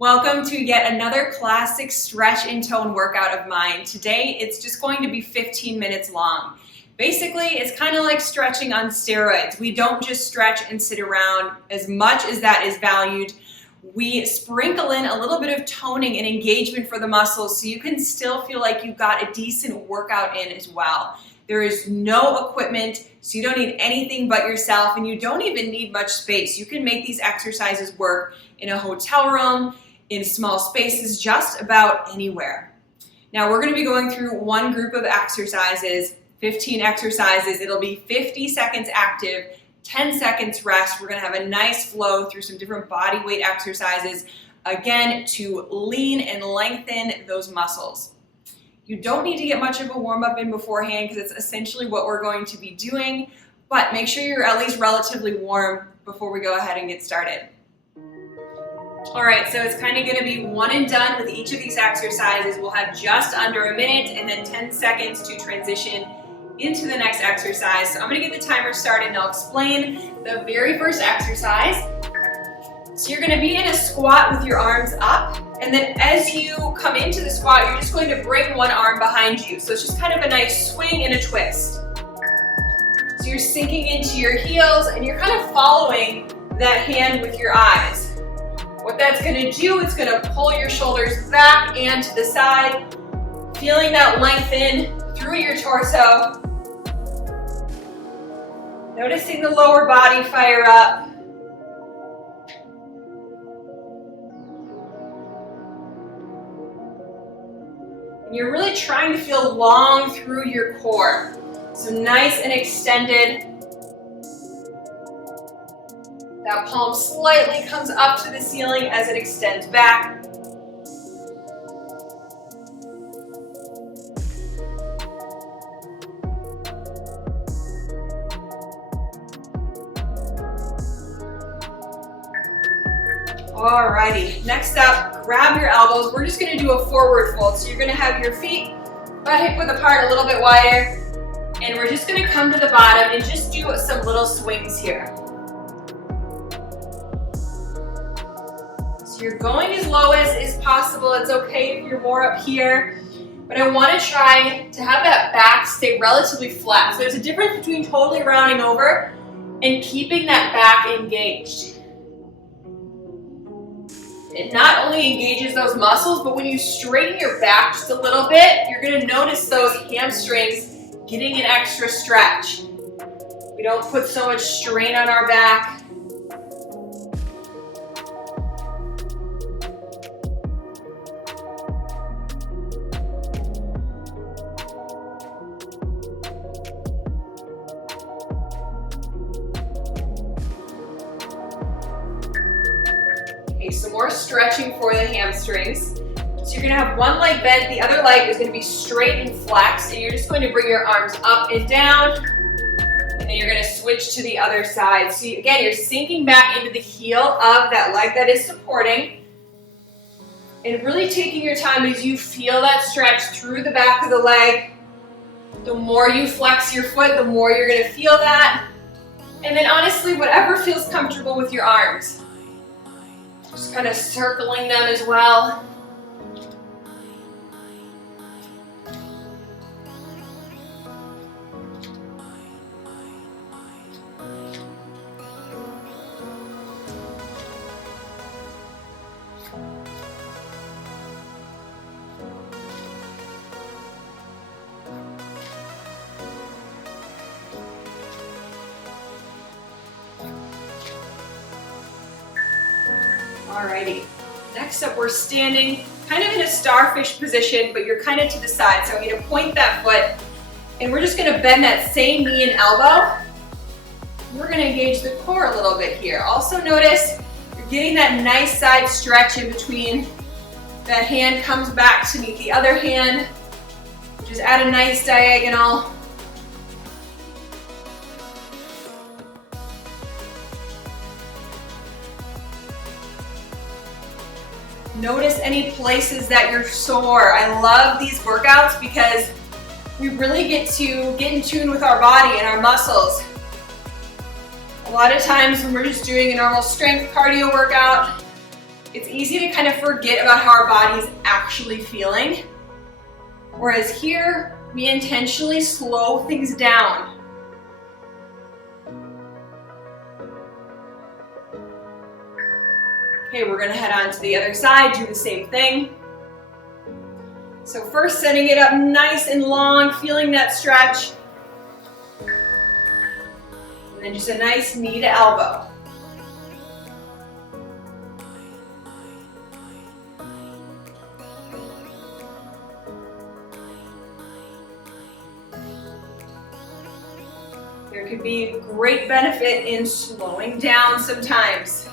Welcome to yet another classic stretch and tone workout of mine. Today, it's just going to be 15 minutes long. Basically, it's kind of like stretching on steroids. We don't just stretch and sit around. As much as that is valued, we sprinkle in a little bit of toning and engagement for the muscles so you can still feel like you got a decent workout in as well. There is no equipment, so you don't need anything but yourself, and you don't even need much space. You can make these exercises work in a hotel room, in small spaces, just about anywhere. Now we're going to be going through one group of exercises, 15 exercises. It'll be 50 seconds active, 10 seconds rest. We're going to have a nice flow through some different body weight exercises, again, to lean and lengthen those muscles. You don't need to get much of a warm-up in beforehand because it's essentially what we're going to be doing, but make sure you're at least relatively warm before we go ahead and get started. All right, so it's kind of going to be one and done with each of these exercises. We'll have just under a minute and then 10 seconds to transition into the next exercise. So I'm going to get the timer started and I'll explain the very first exercise. So you're going to be in a squat with your arms up, and then as you come into the squat, you're just going to bring one arm behind you. So it's just kind of a nice swing and a twist. So you're sinking into your heels and you're kind of following that hand with your eyes. What that's going to do, it's going to pull your shoulders back and to the side, feeling that lengthen through your torso. Noticing the lower body fire up. And you're really trying to feel long through your core. So nice and extended. That palm slightly comes up to the ceiling as it extends back. Alrighty, next up, grab your elbows. We're just going to do a forward fold. So you're going to have your feet butt hip width apart, a little bit wider, and we're just going to come to the bottom and just do some little swings here. You're going as low as is possible. It's okay if you're more up here, but I want to try to have that back stay relatively flat. So there's a difference between totally rounding over and keeping that back engaged. It not only engages those muscles, but when you straighten your back just a little bit, you're going to notice those hamstrings getting an extra stretch. We don't put so much strain on our back. Some more stretching for the hamstrings. So you're going to have one leg bent, the other leg is going to be straight and flexed, and you're just going to bring your arms up and down, and then you're going to switch to the other side. So again, you're sinking back into the heel of that leg that is supporting, and really taking your time as you feel that stretch through the back of the leg. The more you flex your foot, the more you're going to feel that. And then honestly, whatever feels comfortable with your arms. Just kind of circling them as well. Alrighty, next up we're standing kind of in a starfish position, but you're kind of to the side. So I'm going to point that foot, and we're just going to bend that same knee and elbow. We're going to engage the core a little bit here. Also notice you're getting that nice side stretch in between. That hand comes back to meet the other hand, which is at a nice diagonal. Notice any places that you're sore. I love these workouts because we really get to get in tune with our body and our muscles. A lot of times when we're just doing a normal strength cardio workout, It's easy to kind of forget about how our body's actually feeling. Whereas here, we intentionally slow things down. Okay, we're gonna head on to the other side, do the same thing. So first setting it up nice and long, feeling that stretch. And then just a nice knee to elbow. There could be great benefit in slowing down sometimes.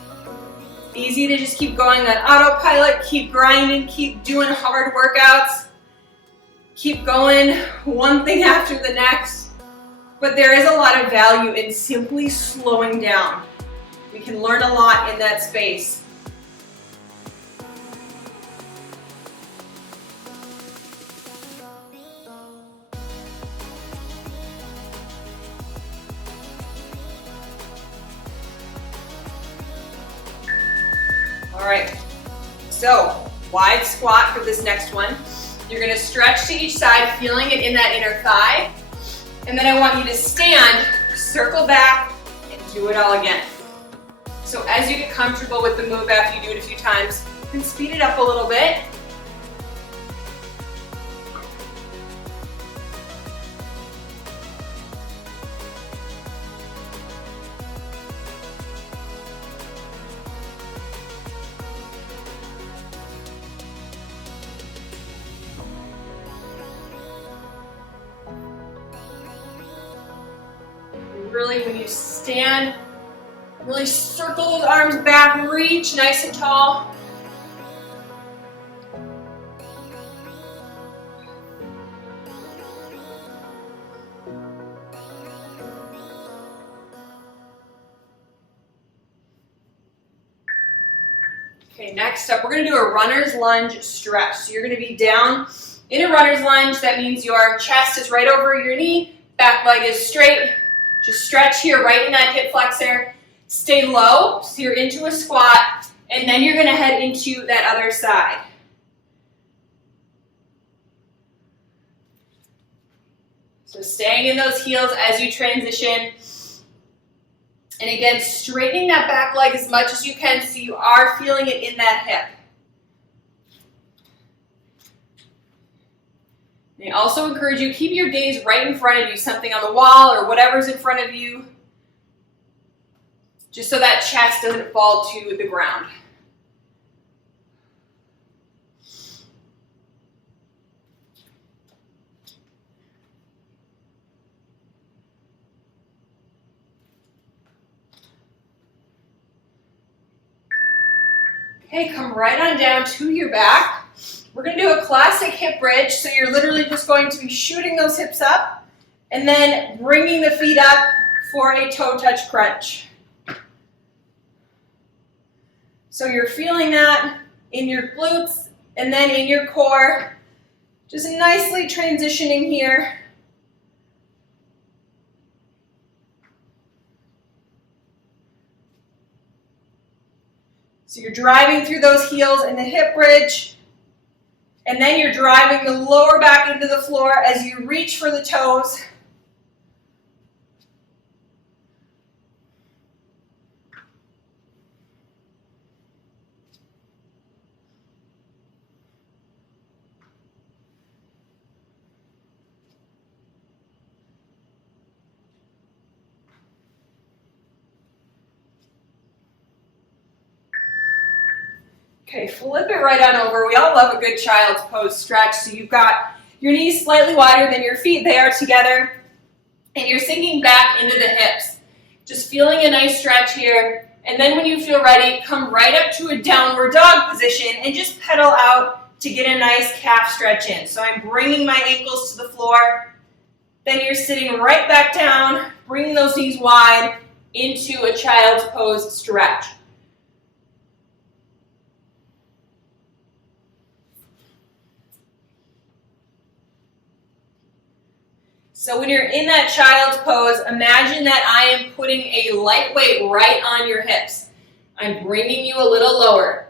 Easy to just keep going on autopilot, keep grinding, keep doing hard workouts, keep going one thing after the next. But there is a lot of value in simply slowing down. We can learn a lot in that space. All right, so wide squat for this next one. You're gonna stretch to each side, feeling it in that inner thigh. And then I want you to stand, circle back, and do it all again. So as you get comfortable with the move after you do it a few times, you can speed it up a little bit. Really, when you stand, really circle those arms back, reach nice and tall. Okay, next up, we're going to do a runner's lunge stretch. So you're going to be down in a runner's lunge. That means your chest is right over your knee, back leg is straight. Just stretch here, right in that hip flexor. Stay low, so you're into a squat, and then you're gonna head into that other side. So staying in those heels as you transition. And again, straightening that back leg as much as you can so you are feeling it in that hip. I also encourage you, keep your gaze right in front of you, something on the wall or whatever's in front of you, just so that chest doesn't fall to the ground. Okay, come right on down to your back. We're going to do a classic hip bridge, so you're literally just going to be shooting those hips up and then bringing the feet up for a toe touch crunch. So you're feeling that in your glutes and then in your core, just nicely transitioning here. So you're driving through those heels in the hip bridge. And then you're driving the lower back into the floor as you reach for the toes. Okay, flip it right on over. We all love a good child's pose stretch. So you've got your knees slightly wider than your feet. They are together. And you're sinking back into the hips. Just feeling a nice stretch here. And then when you feel ready, come right up to a downward dog position and just pedal out to get a nice calf stretch in. So I'm bringing my ankles to the floor. Then you're sitting right back down, bringing those knees wide into a child's pose stretch. So when you're in that child's pose, imagine that I am putting a light weight right on your hips. I'm bringing you a little lower.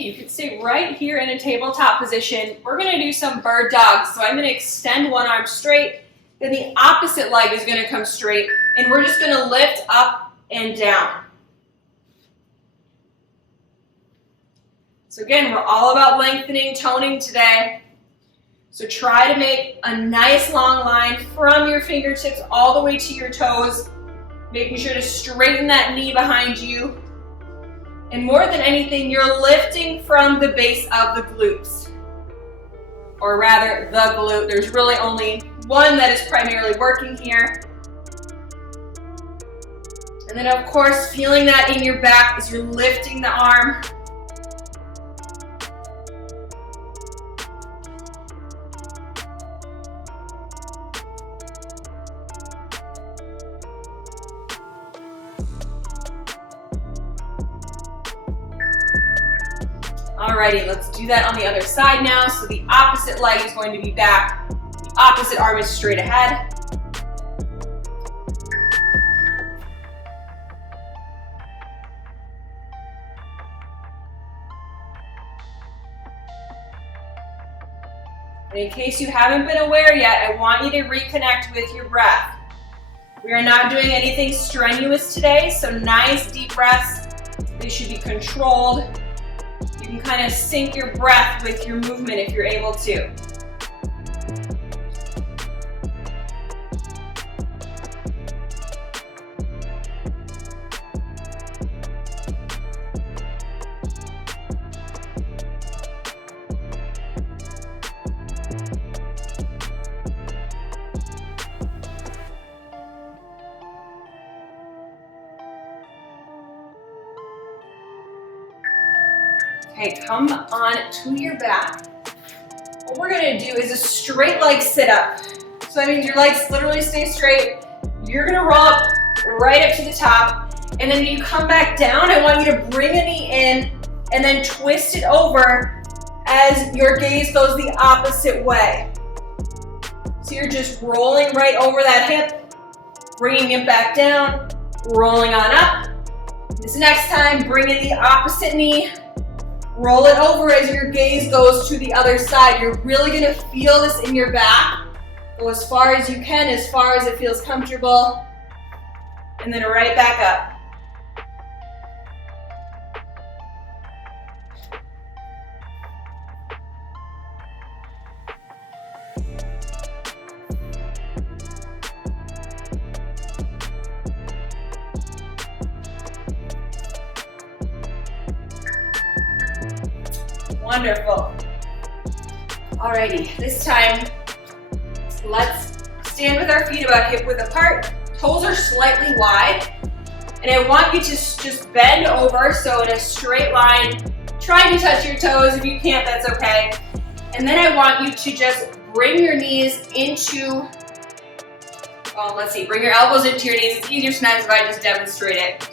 Okay, you can stay right here in a tabletop position. We're gonna do some bird dogs. So I'm gonna extend one arm straight, then the opposite leg is gonna come straight, and we're just gonna lift up and down. So again, we're all about lengthening, toning today. So try to make a nice long line from your fingertips all the way to your toes, making sure to straighten that knee behind you. And more than anything, you're lifting from the base of the glutes. Or rather, the glute. There's really only one that is primarily working here. And then of course, feeling that in your back as you're lifting the arm. Alrighty, let's do that on the other side now. So the opposite leg is going to be back. The opposite arm is straight ahead. And in case you haven't been aware yet, I want you to reconnect with your breath. We are not doing anything strenuous today, so nice deep breaths. They should be controlled. You can kind of sync your breath with your movement if you're able to. Okay, come on to your back. What we're gonna do is a straight leg sit up. So that means your legs literally stay straight. You're gonna roll up right up to the top. And then when you come back down, I want you to bring a knee in and then twist it over as your gaze goes the opposite way. So you're just rolling right over that hip, bringing it back down, rolling on up. This next time, bring in the opposite knee, roll it over as your gaze goes to the other side. You're really gonna feel this in your back. Go as far as you can, as far as it feels comfortable, and then right back up. Wonderful. Alrighty, this time, let's stand with our feet about hip width apart. Toes are slightly wide. And I want you to just bend over, so in a straight line, try to touch your toes. If you can't, that's okay. And then I want you to just bring your knees into, bring your elbows into your knees. It's easier sometimes if I just demonstrate it.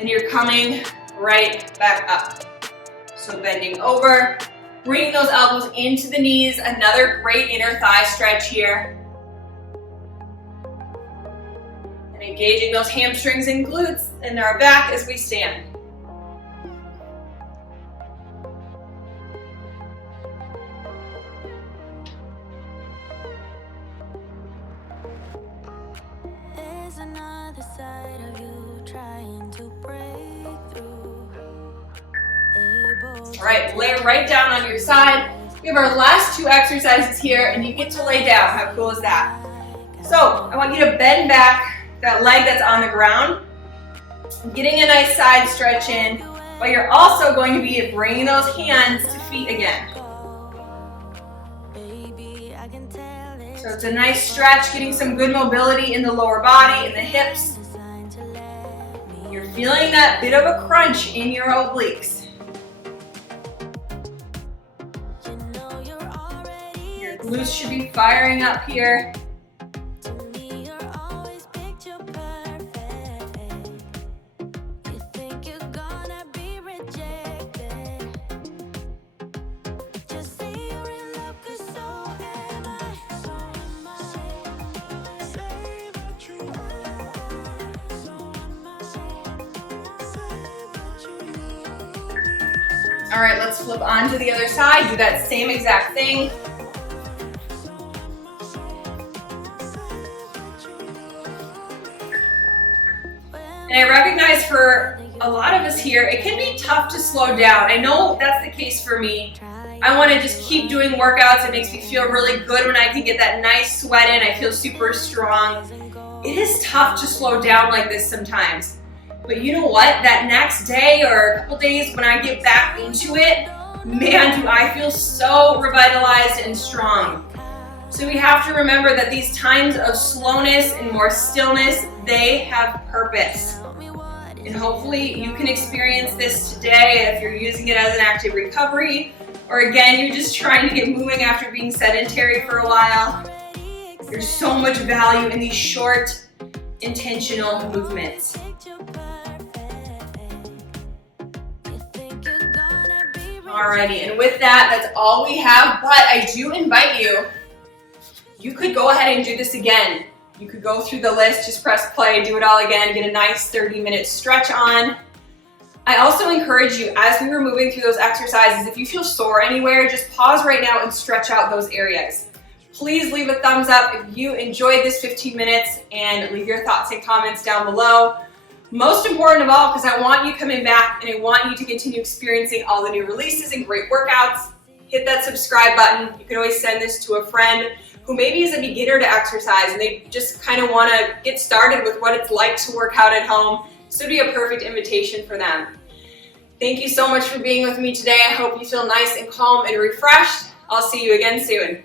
And you're coming right back up. So bending over, bringing those elbows into the knees. Another great inner thigh stretch here. And engaging those hamstrings and glutes in our back as we stand. There's another side of you trying to break through. All right, lay right down on your side. We have our last two exercises here, and you get to lay down. How cool is that? So I want you to bend back that leg that's on the ground, getting a nice side stretch in, but you're also going to be bringing those hands to feet again. So it's a nice stretch, getting some good mobility in the lower body, in the hips. You're feeling that bit of a crunch in your obliques. Your glutes should be firing up here. All right, let's flip on to the other side. Do that same exact thing. And I recognize for a lot of us here, it can be tough to slow down. I know that's the case for me. I want to just keep doing workouts. It makes me feel really good when I can get that nice sweat in. I feel super strong. It is tough to slow down like this sometimes. But you know what? That next day or a couple days when I get back into it, man, do I feel so revitalized and strong. So we have to remember that these times of slowness and more stillness, they have purpose. And hopefully you can experience this today if you're using it as an active recovery, or again, you're just trying to get moving after being sedentary for a while. There's so much value in these short, intentional movements. Alrighty, and with that, that's all we have, but I do invite you. You could go ahead and do this again. You could go through the list, just press play, do it all again, get a nice 30-minute stretch on. I also encourage you, as we were moving through those exercises, if you feel sore anywhere, just pause right now and stretch out those areas. Please leave a thumbs up if you enjoyed this 15 minutes and leave your thoughts and comments down below. Most important of all, because I want you coming back and I want you to continue experiencing all the new releases and great workouts, hit that subscribe button. You can always send this to a friend who maybe is a beginner to exercise and they just kind of want to get started with what it's like to work out at home. This would be a perfect invitation for them. Thank you so much for being with me today. I hope you feel nice and calm and refreshed. I'll see you again soon.